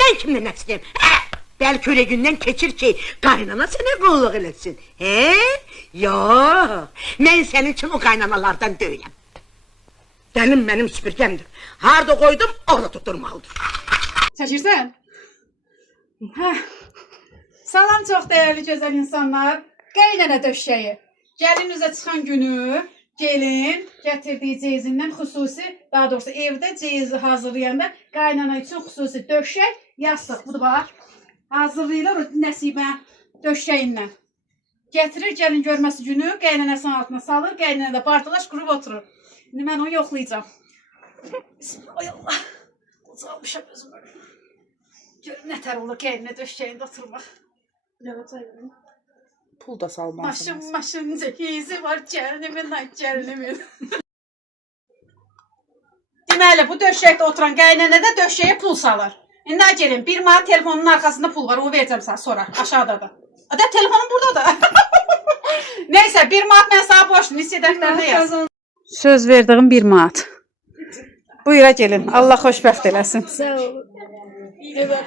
Ben kimden istəyim? Belki öyle gündən keçir ki, qaynana sənə qulluq eləsin. Yox, mən sənin üçün o qaynanalardan deyiləm. Gəlim mənim süpürgəmdir. Harada qoydum, orada tutturmalıdır. Çəkirsən? Salam çox dəyərli gözəl insanlar. Qaynana döşəyi. Gəlin üzə çıxan günü gelin gətirdiyi ceyizindən xüsusi, daha doğrusu evdə ceyizi hazırlayanda qaynana üçün xüsusi döşək, yastıq. Budur bax. Hazırlayırlar o Nəsibə döşəyindən. Gətirir gəlin görməsi günü, qaynanasının altına salır, qaynana da bardaş qurub oturur. İndi mən onu yoxlayacağım. Bismillah. Uzalmışam özümü. Görüm nətər olur qaynana döşəyində oturmaq. Pul da salmalısınız. Maşın cehizi var, cəhənimin, ay cəhənimin. Deməli, bu döşəkdə oturan qaynana da döşəyə pul salır. İndi gelin, bir manat telefonun arkasında pul var, o verəcəm sana sonra, aşağıda da. Da telefonum burada da. Neyse, bir manat mən sana boş, lise dəftərdə yaz. Söz verdiğim bir manat. Buyura gelin, Allah xoşbəxt eləsin. Sağ olun. Evet,